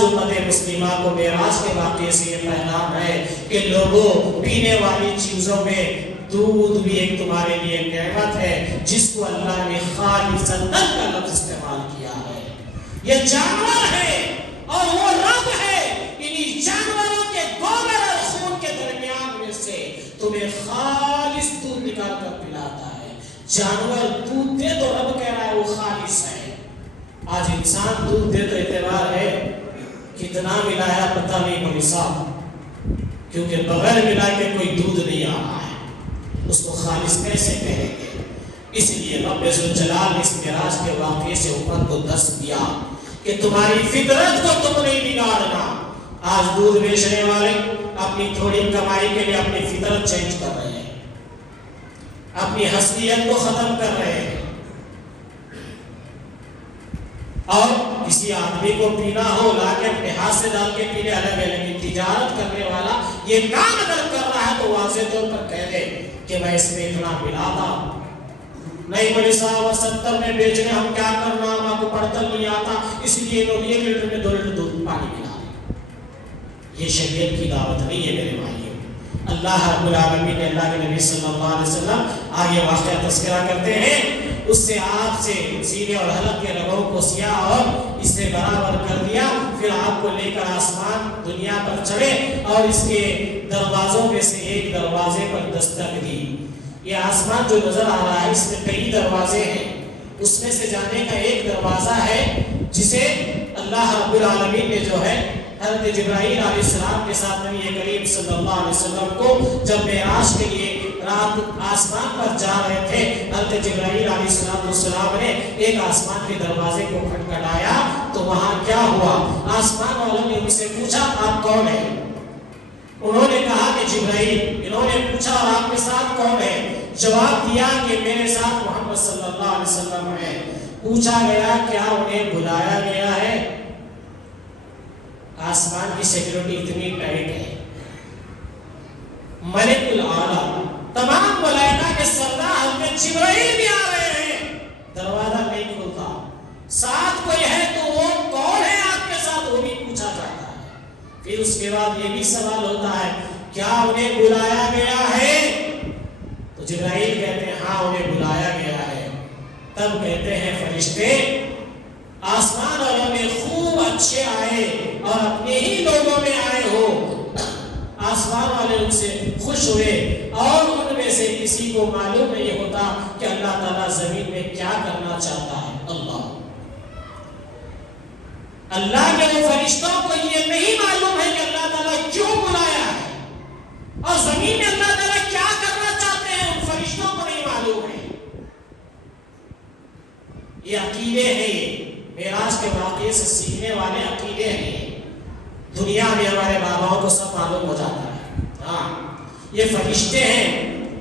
آج امت مسلمہ کو معراج کے واقعے سے یہ پیغام ہے کہ لوگوں پینے والی چیزوں میں دودھ بھی ایک تمہارے لیے نعمت ہے جس کو اللہ نے خالصتاً کا لفظ استعمال کیا ہے. یہ جانور ہے اور وہ رب ہے انہی جانوروں کے گوبر اور خون کے درمیان میں سے تمہیں خالص دودھ نکال کر پلاتا ہے. جانور دودھ دے تو رب کہہ رہا ہے وہ خالص ہے. آج انسان دودھ دے تو اعتبار ہے کتنا ملایا پتہ نہیں مولوی صاحب، کیونکہ بغیر ملا کے کوئی دودھ نہیں آ رہا ہے، اس کو خالص کیسے کہیں گے؟ اس لیے رب ذوالجلال نے اس معراج کے واقعے سے امت کو درس دیا کہ تمہاری فطرت کو تم نہیں بگاڑنا. آج دودھ بیچنے والے اپنی تھوڑی کمائی کے لیے اپنی فطرت چینج کر رہے ہیں، اپنی حسنیت کو ختم کر رہے ہیں. اور کسی آدمی کو پینا ہو لا کے اپنے ہاتھ سے ڈال کے پینے الگ الگ. تجارت کرنے والا یہ کام اگر کر رہا ہے تو واضح طور پر کہہ دے کہ میں اس میں اتنا ملا تھا. نہیں بڑی صاحب 70 میں بیچنے ہم کیا کرنا، ہم آپ کو پڑتل نہیں آتا اس لیے 1 لیٹر میں 2 لیٹر دودھ پانی ملا. یہ شریعت کی دعوت نہیں ہے میرے بھائیوں. اللہ رب العالمین نے اللہ کے نبی صلی اللہ علیہ وسلم آگے واقعہ تذکرہ کرتے ہیں اس سے آپ سے سینے اور حلق کے رگوں کو سیاہ اور اس سے برابر کر دیا، پھر آپ کو لے کر آسمان دنیا پر چڑھے اور اس کے دروازوں میں سے ایک دروازے پر دستک دی. یہ آسمان جو نظر آ رہا ہے اس میں کئی دروازے ہیں، اس میں سے جانے کا ایک دروازہ ہے جسے اللہ رب العالمین نے جو ہے حضرت جبرائیل علیہ السلام کے ساتھ نبی کریم صلی اللہ علیہ وسلم کو جب معراج کے لیے رات آسمان پر جا رہے تھے، حضرت جبرائیل علیہ السلام نے ایک آسمان کے دروازے کو کھٹکھٹایا تو وہاں کیا ہوا؟ آسمان والوں نے ان سے پوچھا آپ کون ہیں؟ انہوں نے کہا کہ جبرائیل. انہوں نے پوچھا اور آپ کے ساتھ کون ہے؟ جواب دیا کہ میرے ساتھ محمد صلی اللہ علیہ وسلم ہے. پوچھا گیا کیا انہیں بلایا گیا ہے؟ آسمان کی سیکیورٹی اتنی ٹائٹ ہے، ملک الاعلی تمام ملائکہ کے سردار حضرت جبرائیل بھی آ رہے ہیں، دروازہ نہیں کھلتا. ساتھ کوئی ہے تو وہ کون ہے آپ کے ساتھ وہ بھی پوچھا جاتا ہے. پھر اس کے بعد یہ بھی سوال ہوتا ہے کیا انہیں بلایا گیا ہے؟ تو جبرائیل کہتے ہیں ہاں انہیں بلایا گیا ہے. تب کہتے ہیں فرشتے آسمان والوں میں خوب اچھے آئے اور اپنے ہی لوگوں میں آئے ہو. آسمان والے ان سے خوش ہوئے اور ان میں سے کسی کو معلوم نہیں ہوتا کہ اللہ تعالیٰ زمین میں کیا کرنا چاہتا ہے. اللہ کے وہ فرشتوں کو یہ نہیں معلوم ہے کہ اللہ تعالیٰ کیوں بلایا ہے اور زمین میں اللہ تعالیٰ کیا کرنا چاہتے ہیں ان فرشتوں کو نہیں معلوم ہے. یہ عقیدے ہیں، یہ معراج کے واقعے سے سیکھنے والے عقیدے ہیں. دنیا میں ہمارے باباؤں کو سب معلوم ہو جاتا ہے. ہاں یہ فرشتے ہیں،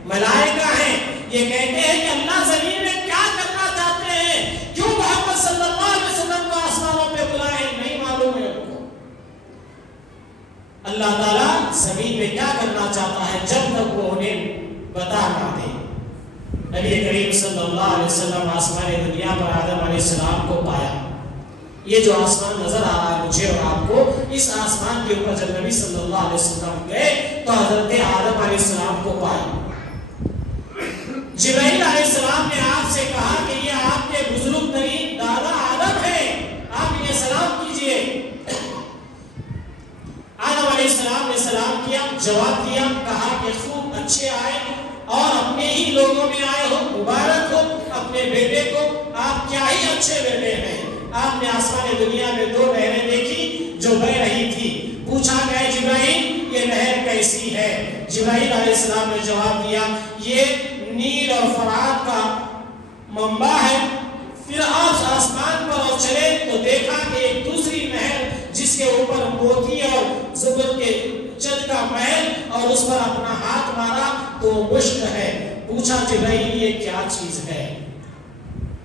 ملائکہ ہیں، یہ کہتے ہیں کہ اللہ زمین میں کیا کرنا چاہتے ہیں، کیوں محمد صلی اللہ علیہ وسلم کو آسمانوں پہ بلائے نہیں معلوم ہے ان کو. اللہ تعالیٰ زمین میں کیا کرنا چاہتا ہے جب تک وہ انہیں بتا نہ دے. نبی کریم صلی اللہ علیہ وسلم آسمان دنیا پر آدم علیہ السلام کو پایا. یہ جو آسمان نظر آ رہا ہے مجھے اور آپ کو، اس آسمان کے اوپر جب نبی صلی اللہ علیہ وسلم گئے تو حضرت آدم علیہ السلام کو پایا. جبرائیل علیہ السلام نے آپ سے کہا کہ یہ آپ کے بزرگ ترین دادا آدم ہیں، آپ انہیں سلام کیجئے. آدم علیہ السلام نے سلام کیا، جواب دیا، کہا کہ خوب اچھے آئے اور اپنے ہی لوگوں میں آئے ہو، مبارک ہو اپنے بیٹے کو، آپ کیا ہی اچھے بیٹے ہیں. آپ نے آسمان دنیا میں 2 نہریں دیکھی جو بہ رہی تھی. پوچھا گیا جبرائیل یہ نہر کیسی ہے؟ جبرائیل علیہ السلام نے جواب دیا یہ نیل اور فرات کا منبع ہے. پھر آپ آسمان پر چلے تو دیکھا کہ ایک دوسری نہر جس کے اوپر موتی اور زبر کے چند کا محل اور اس پر اپنا ہاتھ مارا تو مشک ہے. پوچھا جبرائیل یہ کیا چیز ہے؟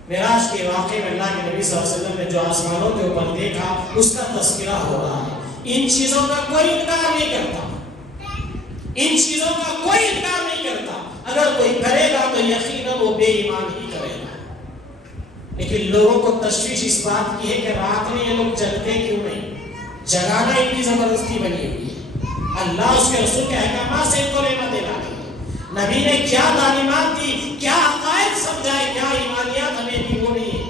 معراج کے واقعے میں اللہ کے نبی صلی اللہ علیہ وسلم نے جو آسمانوں کے اوپر دیکھا اس کا تذکرہ ہو رہا ہے. ان چیزوں کا کوئی انکار نہیں کرتا، ان چیزوں کا کوئی انکار نہیں کرتا. اگر کوئی کرے گا تو یقیناً وہ بے ایمان ہی کرے گا. لیکن لوگوں کو تشویش اس بات کی ہے کہ رات میں یہ لوگ جلتے کیوں نہیں. جگانا ان کی زبردستی بنی ہوئی ہے، اللہ اس کے رسول کے احکامات سے ان کو لینا دینا نہیں ہے۔ نبی نے کیا تعلیمات دی، کیا عقائد سمجھائے، کیا ایمانیات ہمیں دی، وہ نہیں ہے۔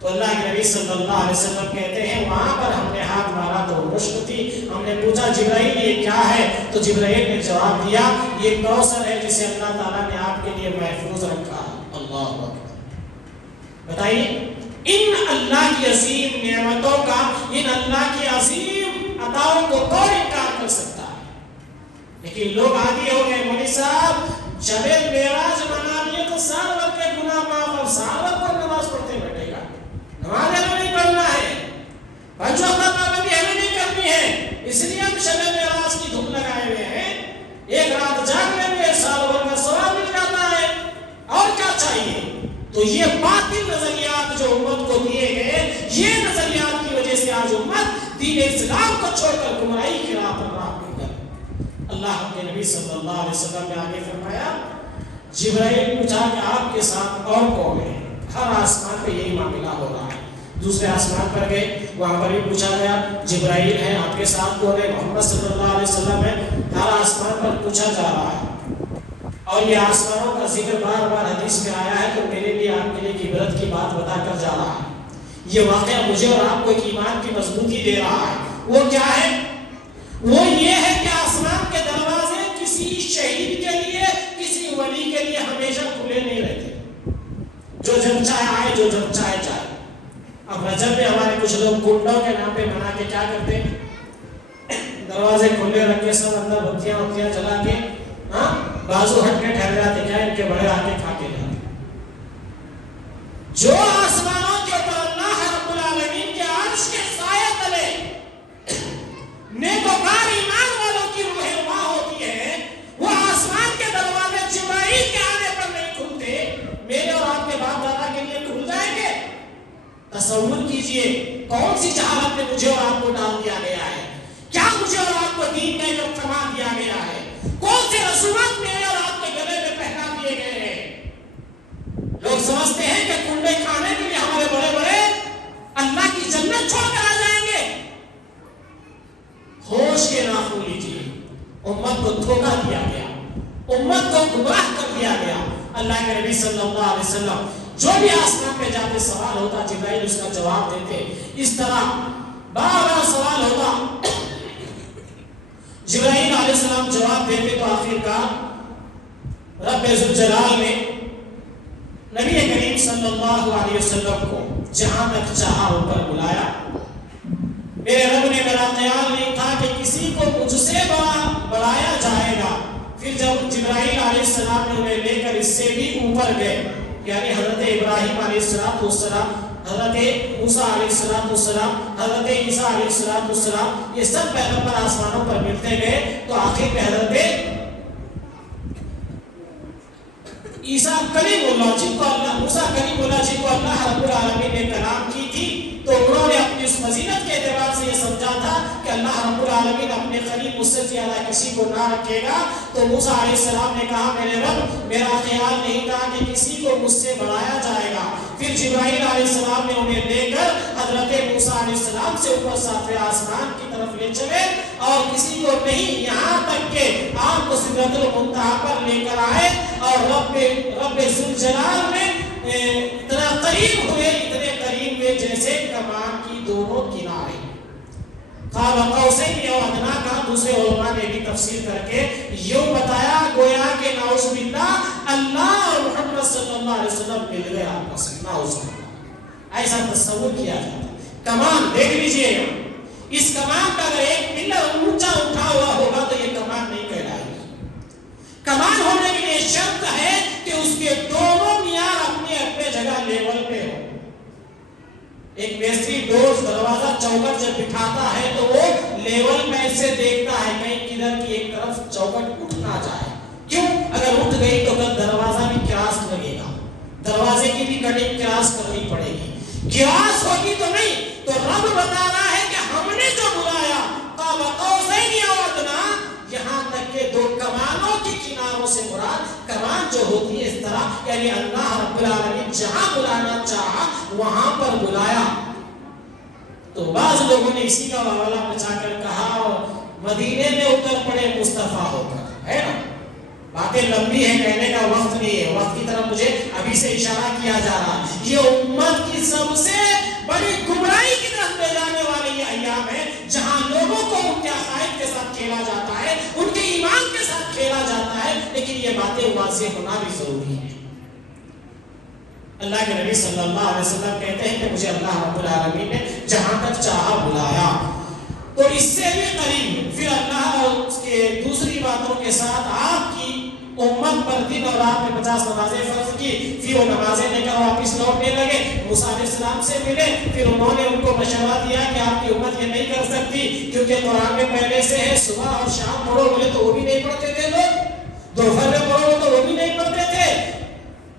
تو اللہ کے نبی صلی اللہ علیہ وسلم کہتے ہیں وہاں پر ہم نے ہاتھ مارا تو مشک تھی، ہم نے پوچھا جبرائیل یہ کیا ہے؟ تو جبرائیل نے جواب دیا یہ کوثر ہے جسے اللہ تعالیٰ نے آپ کے لیے محفوظ رکھا ہے۔ اللہ اکبر۔ بتائیے ان اللہ کی عظیم نعمتوں کا، ان اللہ کی عظیم عطاؤں کو کون انکار کر سکتا ہے؟ لیکن لوگ عادی ہو گئے، مولوی صاحب شب معراج منا لیے تو سال بھر کے گناہ معاف، اور سال بھر پر نماز پڑھتے بیٹھے گا، نماز ہمیں نہیں پڑھنا ہے، پانچ وقت پابندی ہمیں نہیں کرنی ہے، اس لیے ہم شب معراج کی دھوم لگائے ہوئے ہیں، ایک رات جاگ لیں گے سال بھر کا ثواب مل جاتا ہے، اور کیا چاہیے؟ تو یہ باطل نظریات جو امت کو دیے گئے، یہ نظریات کی وجہ سے آج امت دین اسلام کو چھوڑ کر گمراہی کی راہ پر راہ کر اللہ کے نبی صلی اللہ علیہ وسلم نے آگے فرمایا جبرائیل پوچھا کہ آپ کے ساتھ اور کون ہے؟ ہر آسمان پہ یہی معاملہ ہو رہا ہے۔ دوسرے آسمان پر گئے، وہاں پر بھی پوچھا گیا جبرائیل ہے، آپ کے ساتھ کون ہے؟ محمد صلی اللہ علیہ وسلم ہے۔ ہر آسمان پر پوچھا جا رہا ہے، اور یہ آسمانوں کا ذکر بار بار حدیث میں آیا ہے، تو میرے لیے آپ کے لیے عبرت کی بات بتا کر جا رہا ہے۔ یہ واقعہ مجھے اور آپ کو ایک ایمان کی مضبوطی دے رہا ہے۔ وہ کیا ہے؟ وہ یہ ہے کہ آسمان کے دروازے کسی شہید کے لیے، کسی ولی کے لیے ہمیشہ کھلے نہیں رہتے، جو جب چاہے آئے، جو جب چاہے جائے۔ اب رجب میں ہمارے کچھ لوگ کنڈوں کے نام پہ بنا کے کیا کرتے ہیں؟ دروازے کھلے رکھ کے سب اندر بتیاں جلا کے بازو ہٹ کے ٹھہر جاتے، کیا ان کے بڑے آگے کھا کے جاتے۔ جو آسمانوں کے اوپر اللہ رب العالمین کے عرش کے سائے تلے نیکوکار ایمان والوں کی روحیں وہاں ہوتی ہے، وہ آسمان کے دروازے جبرائیل کے آنے پر نہیں کھلتے، میرے اور آپ کے باپ دادا کے لیے کھل جائیں گے؟ تصور کیجئے کون سی جہالت میں مجھے اور آپ کو ڈال دیا گیا ہے، کیا مجھے اور آپ کو دین کا علم سما دیا گیا ہے، کون سے رسومات میرے اور آپ کے گلے میں پہنا دیے گئے ہیں۔ لوگ سمجھتے ہیں کہ کنڈے کھانے کے لیے ہمارے بڑے بڑے اللہ کی جنت چھوڑ کر آ جائیں گے۔ ہوش کے ناخن لیجیے، امت کو دھوکہ دیا گیا، امت کو گمراہ کر دیا گیا۔ اللہ کے نبی صلی اللہ علیہ وسلم جو بھی آسمان پہ جاتے سوال ہوتا، جبرائیل اس کا جواب دیتے، اس طرح بار بار سوال ہوتا، جبرائیل علیہ السلام جواب دیتے، تو آخر کار رب ذوالجلال نے نبی کریم صلی اللہ علیہ وسلم کو جہاں تک چاہا اوپر بلایا۔ میرے رب نے میرا خیال نہیں تھا کہ کسی کو مجھ سے بڑھایا جائے گا۔ پھر جب جبرائیل علیہ السلام نے انہیں لے کر اس سے بھی اوپر گئے، یعنی حضرت ابراہیم علیہ السلام، حضرت موسیٰ علیہ السلام، حضرت عیسیٰ علیہ السلام، یہ سب پیغمبر آسمانوں پر ملتے گئے، تو آخر میں حضرت عیسیٰ کلیم اللہ، جن کو اللہ موسیٰ کلیم اللہ، جن کو اللہ رب العالمین نے کلام کی تھی، تو انہوں نے اپنی اس فضیلت کے اعتبار سے یہ سمجھا تھا کہ اللہ رب العالمین اپنے قریب مجھ سے زیادہ کسی کو نہ رکھے گا۔ تو موسیٰ علیہ السلام نے کہا میرے رب میرا خیال نہیں تھا کہ کسی کو مجھ سے بڑھایا جائے گا۔ پھر جبرائیل علیہ السلام نے انہیں لے کر حضرت موسیٰ علیہ السلام سے اوپر ساتویں آسمان کی طرف لے چلے، اور کسی کو نہیں، یہاں تک کہ آپ کو سدرۃ المنتہا پر لے کر آئے، اور رب ذوالجلال میں اتنا قریب ہوئے جیسے کمان کی دونوں کنارے۔ قاب قوسین او ادنیٰ کا دوسرے علماء نے بھی تفسیر کر کے یوں بتایا، گویا کہ نعوذ باللہ اللہ اور محمد صلی اللہ علیہ وسلم مل گئے آپس میں، نعوذ باللہ، ایسا تصور کیا جاتا ہے۔ کمان دیکھ لیجئے، اس کمان کا اگر ایک پلر اونچا اٹھا ہوا ہوگا تو یہ کمان نہیں کہلائے گی۔ کمان ہونے کے لیے شرط ہے کہ اس کے دونوں معیار اپنے اپنے جگہ لیول پہ ہو۔ ایک میستری ڈور دروازہ چوکٹ جب بٹھاتا ہے تو وہ لیول میں سے دیکھتا ہے کہیں کدھر کی ایک طرف چوکٹ اٹھ نہ جائے، کیوں؟ اگر اٹھ گئی تو دروازہ بھی کراس لگے گا، دروازے کی بھی کٹنگ کراس کرنی پڑے گی، کراس ہوگی تو نہیں۔ تو رب بتا رہا ہے کہ ہم نے جو بلایا قاب قوسین او ادنیٰ، یہاں تک کہ دو کمانوں کی کناروں سے مراد کمان جو ہوتی ہے اس طرح، یعنی اللہ رب العالمین جہاں بلانا چاہا وہاں پر بلایا۔ تو بعض لوگوں نے اسی کا حوالہ بچا کر کہا مدینے میں اتر پڑے مصطفیٰ ہو کر، ہے نا؟ باتیں لمبی ہیں، کہنے کا وقت نہیں ہے، وقت کی طرف مجھے ابھی سے اشارہ کیا جا رہا ہے۔ یہ امت کی سب سے بڑی گمراہی کی طرف لے جانے والے یہ ایام ہے جہاں لوگوں کو ان کے عقائد کے ساتھ کھیلا جاتا ہے، ان کے ایمان کے ساتھ کھیلا جاتا ہے، لیکن یہ باتیں واضح ہونا بھی ضروری ہے۔ اللہ کے نبی صلی اللہ علیہ وسلم کہتے ہیں کہ مجھے اللہ رب العالمین نے جہاں تک چاہا بلایا، تو اس سے بھی قریب پھر اللہ اس کے دوسری باتوں کے ساتھ آپ کی امت پر دن اور رات میں 50 نمازیں فرض کی، پھر وہ نمازیں لے کر واپس لوٹنے لگے، موسیٰ علیہ السلام سے ملے، پھر انہوں نے ان کو مشورہ دیا کہ آپ کی امت یہ نہیں کر سکتی کیونکہ قرآن میں پہلے سے ہے صبح اور شام پڑھو، بولے تو وہ بھی نہیں پڑھتے تھے لوگ، دوپہر میں پڑھو تو وہ بھی نہیں پڑھتے تھے،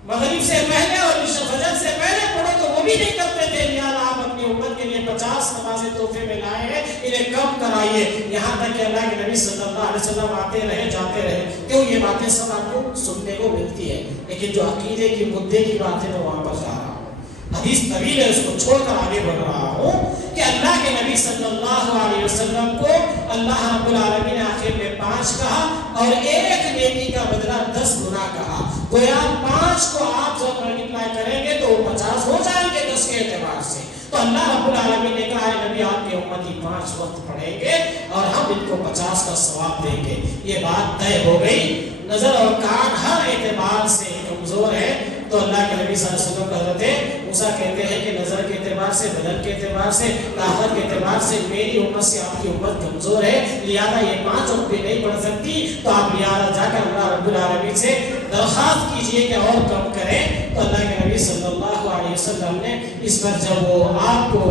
مغرب سے پہلے اور فجر سے پہلے پڑھو تو وہ بھی نہیں کرتے تھے، لہٰذا آپ اپنی امت کے لیے 50 نمازیں تحفے میں لائے ہیں، انہیں کم کرائیے، یہاں تک کہ اللہ کے نبی صلی اللہ علیہ وسلم آتے رہے جاتے رہے۔ کیوں؟ یہ باتیں سب آپ کو سننے کو ملتی ہے، لیکن جو عقیدے کی مدعے کی بات ہے میں وہاں پر جا رہا ہوں، حدیث طویل ہے، اس کو چھوڑ کر آگے بڑھ رہا ہوں کہ اللہ کے نبی صلی اللہ علیہ وسلم کو اللہ رب العالمین نے آخر میں 5 کہا اور ایک نیکی کا بدلہ 10 گنا کہا، گویا 5 کو آپ جب ملٹیپلائی کریں گے تو 50 ہو جائیں گے 10 کے اعتبار سے۔ تو اللہ رب العالمین نے کہا ہے نبی آپ کے امتی 5 وقت پڑھیں گے اور ہم ان کو 50 کا ثواب دیں گے، یہ بات طے ہو گئی۔ نظر اور کان ہر اعتبار سے کمزور ہے، تو اللہ کے نبی صلی اللہ علیہ وسلم کو حضرت موسیٰ کہتے ہیں کہ نظر کے اعتبار سے، بدن کے اعتبار سے، طاقت کے اعتبار سے میری امت سے آپ کی امت کمزور ہے، لہذا یہ 5 وقت بھی نہیں پڑھ سکتی، تو آپ لہذا جا کر اللہ رب العالمین سے درخواست کیجئے کہ اور کم کریں۔ تو اللہ کے نبی صلی اللہ علیہ وسلم نے اس پر جب وہ آپ کو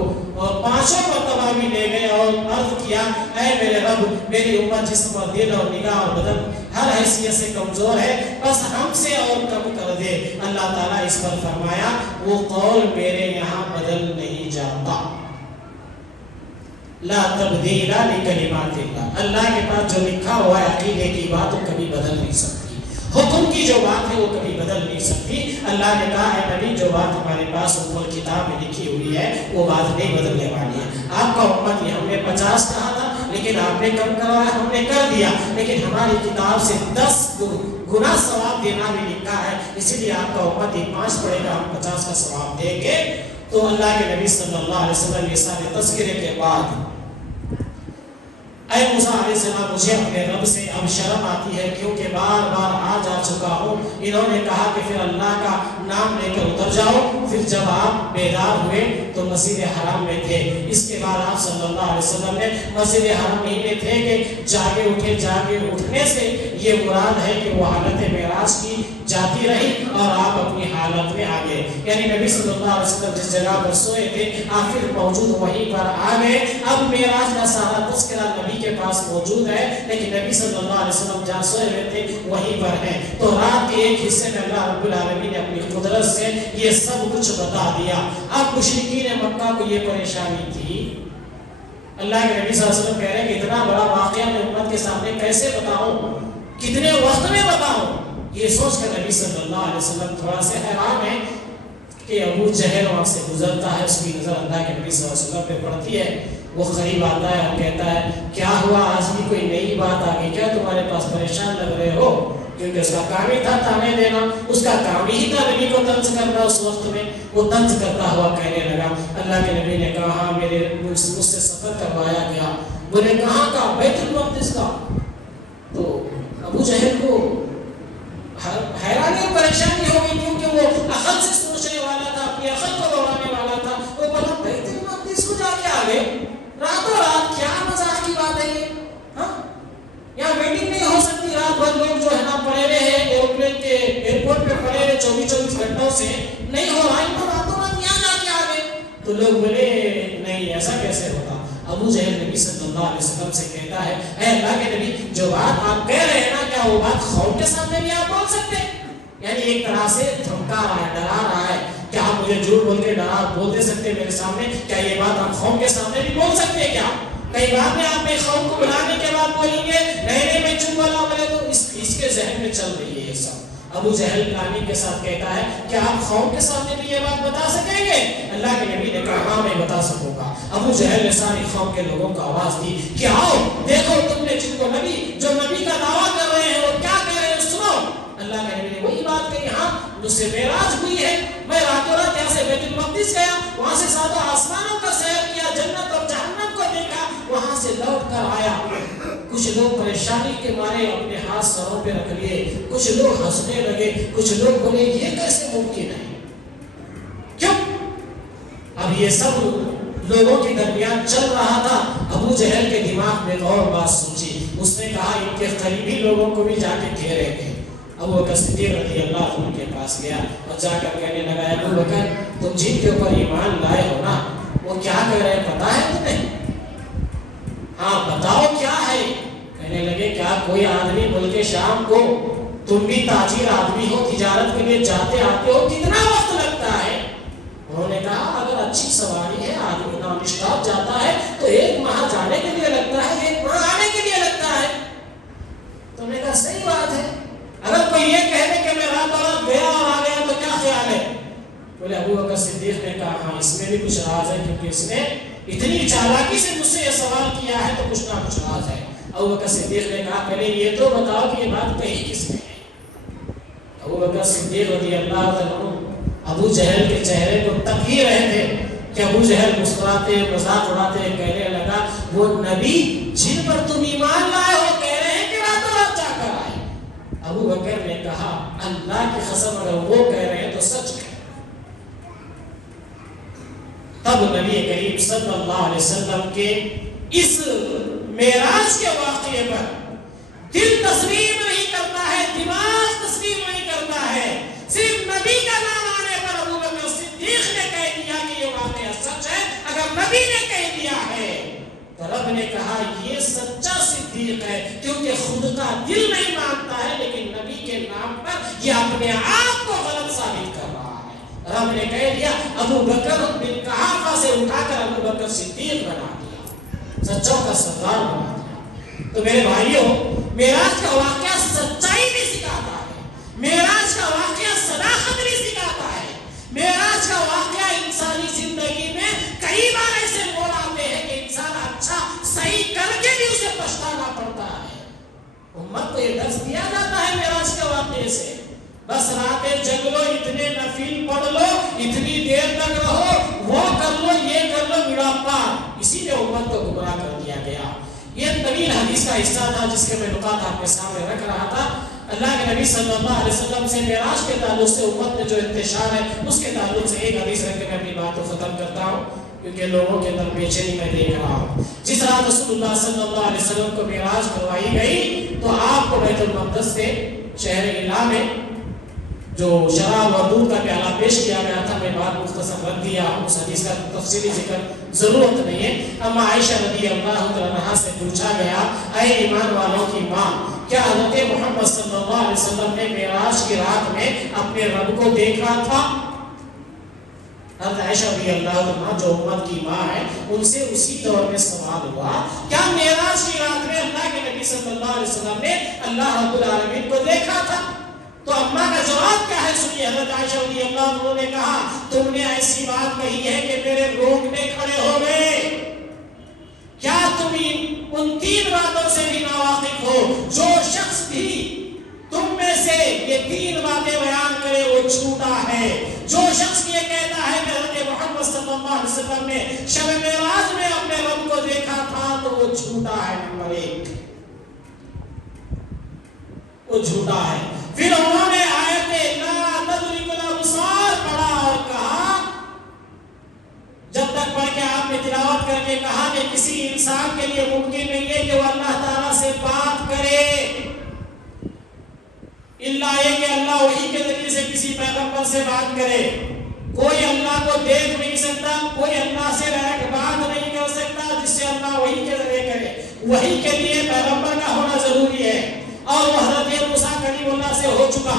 5 مرتبہ بھی لے گئے اور عرض کیا اے میرے رب، میری امت جسم اور دل اور نگاہ اور بدن ہر حیثیت سے کمزور ہے، بس ہم سے اور کم کر دے، اللہ تعالیٰ اس پر فرمایا وہ قول میرے یہاں بدل نہیں جاتا، لا تبدیل لکلمات اللہ، اللہ کے پاس جو لکھا ہوا ہے عقیدے کی بات وہ کبھی بدل نہیں سکتی، حکم کی جو بات ہے وہ کبھی بدل نہیں سکتی۔ اللہ نے کہا ہے نبی جو بات ہمارے پاس اوپر کتاب میں لکھی ہوئی ہے وہ بات نہیں بدلنے والی ہے، آپ کا امت یہ ہم نے 50 کہا تھا لیکن آپ نے کم کروایا، ہم نے کر دیا، لیکن ہماری کتاب سے 10 گنا ثواب دینا بھی لکھا ہے، اسی لیے آپ کا امت 5 پڑھے گا ہم 50 کا ثواب دیں گے۔ تو اللہ کے نبی صلی اللہ علیہ وسلم یہ سارے تذکرے کے بعد اے موسیٰ علیہ السلام مجھے اپنے رب سے اب شرم آتی ہے کیونکہ بار بار آ جا چکا ہوں، انہوں نے کہا کہ پھر اللہ کا نام لے کر اتر جاؤ، پھر جب آپ بیدار ہوئے تو مسجد حرام میں تھے، اس کے بعد آپ صلی اللہ علیہ وسلم نے مسجد حرام میں تھے کہ جاگے اٹھے، جاگے اٹھنے سے یہ مراد ہے کہ وہ حالت معراج کی جاتی رہی اور آپ اپنی حالت میں آگے، یعنی نبی صلی اللہ علیہ وسلم جس جگہ پر سوئے تھے آخر موجود وہیں پر آگئے، اب معراج کا سارا تذکرہ نبی کے پاس موجود ہے لیکن نبی صلی اللہ علیہ وسلم جہاں سوئے ہوئے تھے وہیں پر ہیں، تو رات کے ایک حصے میں اللہ رب العالمین نے اپنی قدرت سے یہ سب کچھ بتا دیا۔ اب مشرکین مکہ کو یہ پریشانی تھی، اللہ کے نبی صلی اللہ علیہ وسلم کہہ رہے ہیں کہ اتنا بڑا واقعہ میں امت کے سامنے کیسے بتاؤں، کتنے وقت میں بتاؤں، یہ سوچ کر نبی صلی اللہ علیہ وسلم تھوڑا سے حیران ہے کہ ابو جہل وہاں سے گزرتا ہے، اس کی نظر اللہ کے نبی صلی اللہ علیہ وسلم پہ پڑتی ہے، وہ قریب آتا ہے اور کہتا ہے کیا ہوا آج بھی کوئی نئی بات آ گئی کیا، تمہارے پاس پریشان لگ رہے ہو، کیونکہ اس کا کام ہی تھا تانے دینا، اس کا کام ہی تھا نبی کو طنز کرنا، اس وقت میں وہ طنز کرتا ہوا کہنے لگا، اللہ کے نبی نے کہا ہاں میرے مجھ سے سفر کروایا گیا، بولے کہاں کا، بیت المقدس کا، تو ابو جہل کو حیرانی اور پریشانی ہو گئی کیونکہ وہ عقل سے سوچنے والا تھا، اپنی عقل کو دوڑانے والا تھا، وہ بولا بیت المقدس کو جا کے آ گئے راتوں رات، کیا مزاح کی بات ہے یہ، ہاں یہاں میٹنگ نہیں ہو سکتی، رات بھر لوگ جو ہے نا پڑے رہے ہیں ایروپلین کے ایئرپورٹ پہ پڑے رہے 24 گھنٹوں سے، نہیں ہو رہا، ان کو راتوں رات یہاں جا کے آ گئے، تو لوگ بولے نہیں ایسا کیسے ہوتا۔ ابو جہل نبی صلی اللہ علیہ وسلم سے کہتا ہے اے اللہ کے نبی جو بات آپ کہہ رہے ہیں نا کیا وہ بات قوم کے سامنے بھی آپ بول سکتے ہیں، یعنی ایک طرح سے دھمکا رہا ہے، ڈرا رہا ہے، کیا آپ مجھے جھوٹ بول کے ڈرا بول دے سکتے میرے سامنے، کیا یہ بات آپ قوم کے سامنے بھی بول سکتے ہیں کیا، کئی بات میں آپ قوم کو بلانے کے بعد بولیں گے نہیں نہیں میں چپ والا بولے، تو اس کے ذہن میں چل رہی ہے یہ سب، ابو جہل غلامی کے ساتھ کہتا ہے کہ آپ قوم کے سامنے بھی یہ بات بتا سکیں گے؟ اللہ کے نبی نے کہا ہاں میں بتا سکوں گا۔ ابو جہل نے ساری قوم کے لوگوں کو آواز دی کہ آؤ دیکھو تم نے جن کو نبی جو نبی کا دعویٰ کر رہے ہیں وہ کیا کہہ رہے ہیں سنو۔ اللہ کے نبی نے وہی بات کہی، ہاں مجھ سے معراج ہوئی ہے، میں راتوں رات یہاں سے بیت المقدس گیا، وہاں سے ساتوں آسمانوں کا سیر کیا، جنت اور جہنم کو دیکھا، وہاں سے لوٹ کر آیا۔ کچھ لوگ پریشانی کے مارے اپنے ہاتھ سروں پہ رکھ لیے، کچھ لوگ ہنسنے لگے، کچھ لوگ بولے یہ کیسے ممکن ہے؟ کیوں؟ اب یہ سب لوگوں کے درمیان چل رہا تھا۔ ابو جہل کے دماغ میں اور بات سوچی، اس نے کہا ان کے قریبی لوگوں کو بھی جا کے گھیرے گے۔ ابو بکر صدیق رضی اللہ عنہ کے پاس گیا اور جا کر کہنے لگا ابو بکر تم جن کے اوپر ایمان لائے ہو نا وہ کیا کہہ رہے ہیں پتا ہے تمہیں؟ ہاں بتاؤ کیا ہے؟ کہنے لگے کیا کوئی آدمی ملک شام کو، تم بھی تاجر آدمی ہو، تجارت کے لیے جاتے آتے ہو، کتنا وقت لگتا ہے؟ انہوں نے کہا اگر اچھی سواری ہے آدمی نامشتاق جاتا ہے تو 1 ماہ جانے کے لیے لگتا ہے، 1 ماہ آنے کے لیے لگتا ہے۔ تو نے کہا صحیح بات ہے، اگر کوئی یہ کہہ دے کہ میں رات رات گیا اور آ گیا تو کیا خیال ہے؟ بولے ابو بکر صدیق نے کہا ہاں اس میں بھی کچھ راز ہے، کیونکہ اس نے اتنی چالاکی سے مجھ سے یہ سوال کیا ہے تو کچھ نہ کچھ راز ہے۔ ابو بکر صدیق نے کہا پہلے یہ تو بتاؤ کہ یہ بات کہی کس نے ہے؟ ابو بکر صدیق رضی اللہ عنہ ابو جہل کے چہرے کو تک ہی رہے تھے کہ ابو جہل مسکراتے مذاق اڑاتے کہنے لگا وہ نبی جن پر تم ایمان لائے ہو کہہ رہے ہیں کہ راتوں رات جا کر آئے۔ ابو بکر نے کہا اللہ کی قسم اگر وہ کہہ رہے ہیں تو سچ ہے۔ تب نبی کریم صلی اللہ علیہ وسلم کے اس معراج کے واقعے پر دل تسلیم نہیں کرتا ہے، دماغ تسلیم نہیں کرتا ہے، صرف نبی کا نام آنے پر ابو بکر صدیق نے کہہ دیا کہ یہ واقعہ سچ ہے۔ اگر نبی نے کہہ دیا ہے تو رب نے کہا یہ سچا صدیق ہے، کیونکہ خود کا دل نہیں مانتا ہے لیکن نبی کے نام پر یہ اپنے آپ کو غلط ثابت کر رہا ہے۔ رب نے کہہ دیا ابو بکر بن قحافہ سے اٹھا کر ابو بکر صدیق بنا دیا، سچوں کا سردار بنا دیا۔ تو میرے بھائیوں معراج کا واقعہ سچائی بھی سکھاتا ہے، معراج کا واقعہ صداقت بھی سکھاتا ہے، معراج کا واقعہ انسانی زندگی میں کئی بار ایسے موڑ آتے ہیں کہ انسان اچھا صحیح کر کے بھی اسے پچھتانا پڑتا ہے۔ امت کو یہ درس دیا جاتا ہے معراج کے واقعے سے، بس راتیں جگ لو، اتنے نفل پڑھ لو، اتنی دیر تک رہو، وہ کر لو یہ کر لو، بڑا پار، اسی نے امت کو گمراہ کر دیا گیا۔ یہ طویل حدیث کا حصہ تھا جس کے میں نکات آپ کے سامنے رکھ رہا تھا۔ اللہ کے نبی صلی اللہ علیہ وسلم سے معراج کے تعلق سے امت میں جو انتشار ہے اس کے تعلق سے ایک حدیث رکھ کے میں اپنی بات کو ختم کرتا ہوں، کیونکہ لوگوں کے اندر بے چینی میں دیکھ رہا ہوں۔ جس رات رسول اللہ صلی اللہ علیہ وسلم کو معراج کروائی گئی تو آپ کو بیت المقدس سے شہر الہ میں جو شراب اور دودھ کا پیالہ پیش کیا گیا تھا، میں بات مختصر رکھ دیا، اس حدیث کا تفصیلی ذکر ضرورت نہیں ہے۔ اما عائشہ رضی اللہ عنہا سے پوچھا گیا اے ایمان والوں کی ماں، کیا حضرت محمد صلی اللہ علیہ وسلم نے معراج کی رات میں اپنے رب کو دیکھا تھا؟ حضرت عائشہ رضی اللہ عنہا جو امت کی ماں ہے ان سے اسی دور میں سوال ہوا کیا معراج کی رات میں اللہ کے نبی صلی اللہ علیہ وسلم نے اللہ رب العالمین کو دیکھا تھا؟ تو اماں کا جواب کیا ہے سنیے۔ حضرت عائشہ رضی اللہ عنہ نے کہا تم نے ایسی بات کہی ہے کہ میرے رونگٹے کھڑے ہو گئے، کیا تم ان 3 باتوں سے بھی ناواقف ہو؟ جو شخص بھی تم میں سے یہ 3 باتیں بیان کرے وہ جھوٹا ہے۔ جو شخص یہ کہتا ہے کہ حضرت محمد صلی اللہ علیہ وسلم نے شب معراج میں اپنے رب کو دیکھا تھا تو وہ جھوٹا ہے، نمبر 1 وہ جھوٹا ہے۔ پھر انہوں نے آیت لا تدرک الابصار پڑھا اور کہا، جب تک پڑھ کے آپ نے تلاوت کر کے کہا کہ کسی انسان کے لیے ممکن نہیں ہے کہ وہ اللہ تعالیٰ سے بات کرے الا یہ کہ اللہ وحی کے ذریعے سے کسی پیغمبر سے بات کرے۔ کوئی اللہ کو دیکھ نہیں سکتا، کوئی اللہ سے ڈائریکٹ بات نہیں کر سکتا جس سے اللہ وحی کے ذریعے کرے۔ وحی کے لیے پیغمبر کا ہونا ضروری ہے اور وہ حضرت موسیٰ کلیم اللہ سے ہو چکا،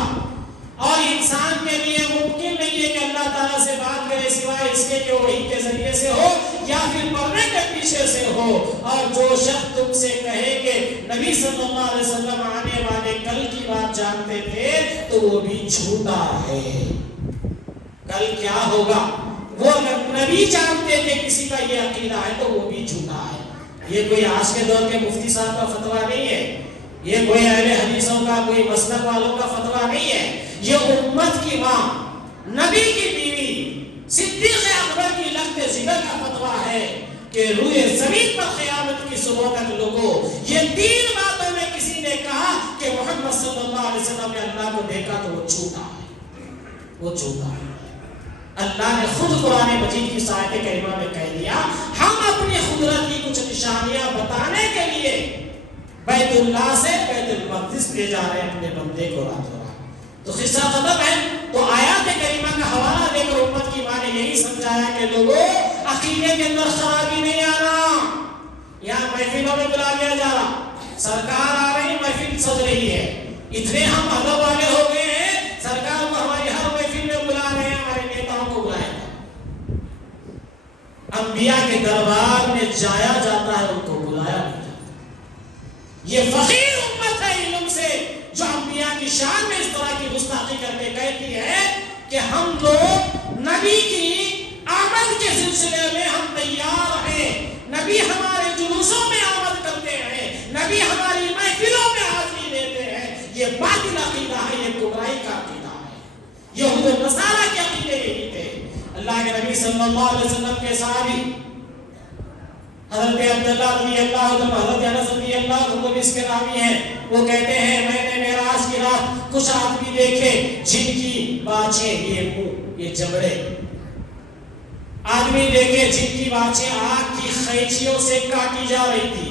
اور انسان کے لیے ممکن نہیں ہے کہ اللہ تعالیٰ سے بات کرے سوائے اس کے کہ وحی کے ذریعے سے ہو یا پھر پڑھنے کے پیچھے سے ہو۔ ہو، اور جو شخص تم سے کہے کہ نبی صلی اللہ علیہ وسلم آنے والے کل کی بات جانتے تھے تو وہ بھی جھوٹا ہے۔ کل کیا ہوگا وہ اگر نبی جانتے تھے کسی کا یہ عقیدہ ہے تو وہ بھی جھوٹا ہے۔ یہ کوئی آج کے دور کے مفتی صاحب کا فتویٰ نہیں ہے، یہ کوئی اہل حدیثوں کا، کوئی مسلک والوں کا فتویٰ نہیں ہے، یہ امت کی ماں، نبی کی بیوی، صدیق اکبر کی لخت جگر کا فتویٰ ہے کہ روئے زمین پر قیامت کی صبح تک لوگوں یہ تین باتوں میں کسی نے کہا کہ محمد صلی اللہ علیہ وسلم نے اللہ کو دیکھا تو وہ جھوٹا ہے، وہ جھوٹا ہے۔ اللہ نے خود قرآن مجید کی آیت کریمہ میں کہہ دیا ہم اپنی قدرت کی کچھ نشانیاں بتانے کے لیے بیت اللہ سے بیت المقدس لے جا رہے ہیں اپنے بندے کو راتوں رات۔ تو قصہ ختم ہے۔ تو آیات کریمہ کا حوالہ دے کر امت کی ماں نے یہی سمجھایا کہ لوگوں عقیدے کے اندر خرابی نہیں آنا، یہاں محفلوں میں بلا دیا جا رہا، سرکار آ رہی، محفل سج رہی ہے، اتنے ہم ادب والے ہو گئے ہیں سرکار کو ہماری ہر محفل میں بلا رہے ہیں، ہمارے نیتاؤں کو بلایا تھا۔ انبیاء کے دربار میں جایا جاتا ہے، ان کو بلایا نہیں جاتا۔ یہ فقیر امت ہے علم سے جو انبیاء کی شان میں اس طرح کی گستاخی کر کے کہتی ہے کہ ہم لوگ نبی کی آمد کے سلسلے میں ہم تیار ہیں، نبی ہمارے جلوسوں میں آمد کرتے ہیں، نبی ہماری محفلوں میں حاضری دیتے ہیں۔ یہ باطل عقیدہ ہے، یہ گمراہی کا عقیدہ ہے۔ یہود و نصارہ کے عقیدے یہی تھے۔ اللہ کے نبی صلی اللہ علیہ وسلم کے صحابی حضرت عبداللہ رضی اللہ عنہ، حضرت انس رضی اللہ عنہ اس کے راوی ہیں، وہ کہتے ہیں میں نے معراج کی رات کچھ آدمی دیکھے جن کی باچیں، یہ منہ، یہ جبڑے، آدمی دیکھے جن کی باچیں آگ کی خیچیوں سے کاٹی جا رہی تھی۔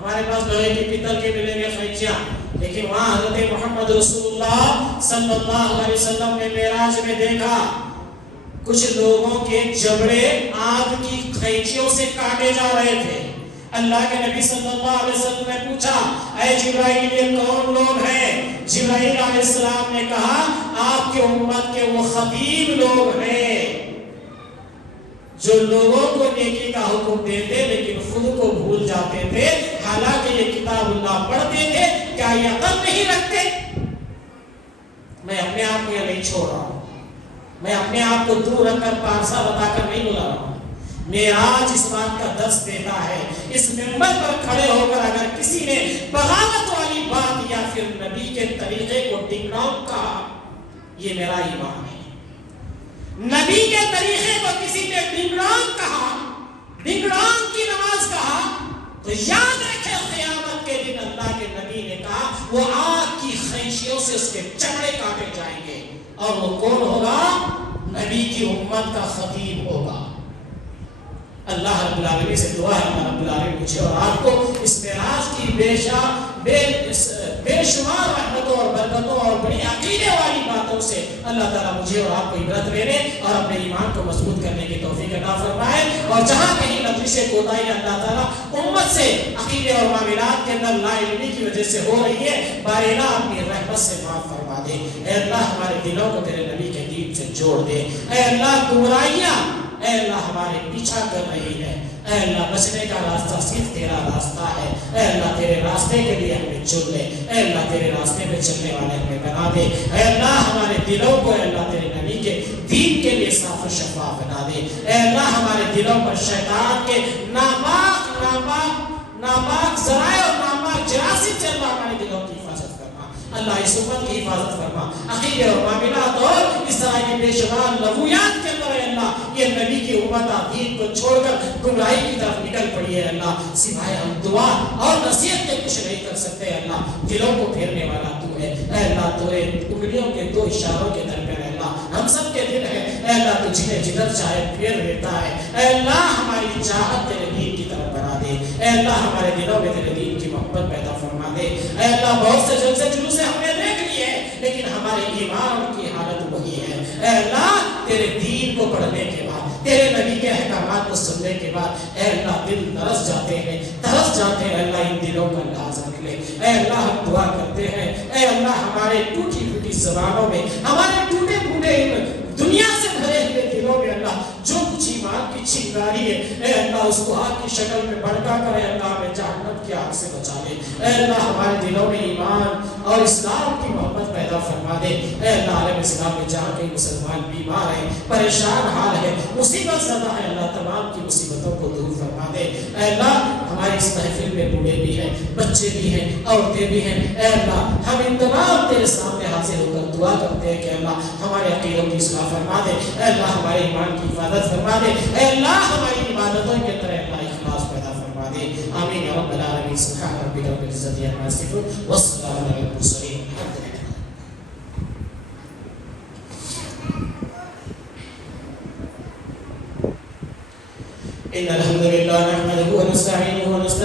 ہمارے پاس لوہے کی پیتل کے ملیں گے خیچیاں، لیکن وہاں حضرت محمد رسول اللہ صلی اللہ علیہ وسلم نے معراج میں دیکھا کچھ لوگوں کے جبڑے آگ کی خیچیوں سے کاٹے جا رہے تھے۔ اللہ کے نبی صلی اللہ علیہ وسلم نے پوچھا اے جبرائیل یہ کون لوگ ہیں؟ جبرائیل علیہ السلام نے کہا آپ کے امت کے وہ خطیب لوگ ہیں جو لوگوں کو نیکی کا حکم دیتے لیکن خود کو بھول جاتے تھے، حالانکہ یہ کتاب اللہ پڑھتے تھے، کیا یہ عقل نہیں رکھتے؟ میں اپنے آپ کو یہ نہیں چھوڑ رہا ہوں، میں اپنے آپ کو دور رکھ کر پارسا بتا کر نہیں بلا رہا ہوں۔ معراج اس بات کا درس دیتا ہے، اس منبر پر کھڑے ہو کر اگر کسی نے بغاوت والی بات یا پھر نبی کے طریقے کو ڈنگ ڈانگ کہا، یہ میرا ایمان ہے۔ نبی کے طریقے کو کسی نے ڈنگ ڈانگ کہا، ڈنگ ڈانگ کی نماز کہا، تو یاد رکھے قیامت کے دن اللہ کے نبی نے کہا وہ آگ کی خیشیوں سے اس کے چمڑے کاٹے جائیں گے، اور وہ کون ہوگا؟ نبی کی امت کا خطیب ہوگا۔ اللہ رب العالمین سے دعا ہے اللہ رب العالمین مجھے اور آپ کو اس معراج کی بے شمار رحمتوں اور برکتوں اور بڑی عقیدے والی باتوں سے اللہ تعالیٰ مجھے اور آپ کو عبرت لینے اور اپنے ایمان کو مضبوط کرنے کی توفیق عطا فرمائے، اور جہاں کہیں لفظ کوتاہی اللہ تعالیٰ امت سے عقیدے اور معاملات کے اندر لا علمی کی وجہ سے ہو رہی ہے، بارے اپنی رحمت سے معاف فرما دے۔ اے اللہ ہمارے دلوں کو تیرے نبی کے دین سے جوڑ دے۔ اے اللہ گمراہیاں اے اللہ ہمارے پیچھا کر رہی ہے، اے اللہ بچنے کا راستہ صرف تیرا راستہ ہے، اے اللہ تیرے راستے کے لیے ہمیں چن لے، اے اللہ تیرے راستے پہ چلنے والے ہمیں بنا دے، اے اللہ ہمارے دلوں کو اے اللہ تیرے نبی کے دین کے لیے صاف و شفاف بنا دے، اے اللہ ہمارے دلوں پر شیطان کے ناپاک ذرائع اور ناپاک جراثیم سے اللہ ہمارے دلوں کی حفاظت کرنا، اللہ اس امت کی حفاظت فرما، عقیدے اور معاملات اور اس طرح کی بے شمار لغویات کے اندر اے اللہ یہ نبی کی امت دین کو چھوڑ کر گمراہی کی طرف نکل پڑی ہے، اللہ سوائے ہم دعا اور نصیحت کے کچھ نہیں کر سکتے، اللہ دلوں کو پھیرنے والا تو ہے، اے اللہ تو انگلیوں کے دو اشاروں کے درمیان اللہ ہم سب کے دل ہے، اے اللہ تو جنہیں جدھر چاہے پھیر دیتا ہے، اے اللہ ہماری چاہت تیرے دین کی طرف بنا دے، اے اللہ ہمارے دلوں میں تیرے دین کی محبت پیدا فرما دے، اے اللہ بہت سے جلسے جلوسے ہم نے دیکھ لیے لیکن ہمارے ایمان کی حالت وہی ہے، اے اللہ تیرے دین کو پڑھنے کے بعد تیرے نبی کے احکامات کو سننے کے بعد اے اللہ دل ترس جاتے ہیں اللہ ان دلوں کا لحاظ رکھ لے، اے اللہ ہم دعا کرتے ہیں، اے اللہ ہمارے ٹوٹی پھوٹی زبانوں میں ہمارے ٹوٹے پھوٹے دنیا سے بھرے ہوئے دلوں میں اللہ جو کچھ ایمان کی چنگاری ہے، اے اللہ اس کو آگ کی شکل میں بھڑکا کر اے اللہ ہمیں جہنم کی آگ سے بچا دے، اے اللہ ہمارے دلوں میں ایمان اور اسلام کی محبت پیدا فرما دے، اے اللہ عالم اسلام میں جہاں کئی مسلمان بیمار ہیں، پریشان حال ہے، مصیبت زدہ ہے، اللہ تمام کی مصیبتوں کو دور فرما دے، اے اللہ ہماری اس محفل میں بوڑھے بھی ہیں، بچے بھی ہیں، عورتیں بھی ہیں، اے اللہ ہم ان تمام تیرے سامنے حاضر ہو کر دعا کرتے ہیں کہ اللہ ہمارے عقیدوں کی اصلاح فرما دے، اے اللہ ہمارے ایمان کی حفاظت فرما دے، اے اللہ ہماری عبادتوں کے اندر اللہ اخلاص پیدا فرما دے، آمین یا رب العالمین۔ سبحان ربک رب العزت عما یصفون والسلام علی المرسلین۔ إن الحمد لله نحمده ونستعينه ونستغفره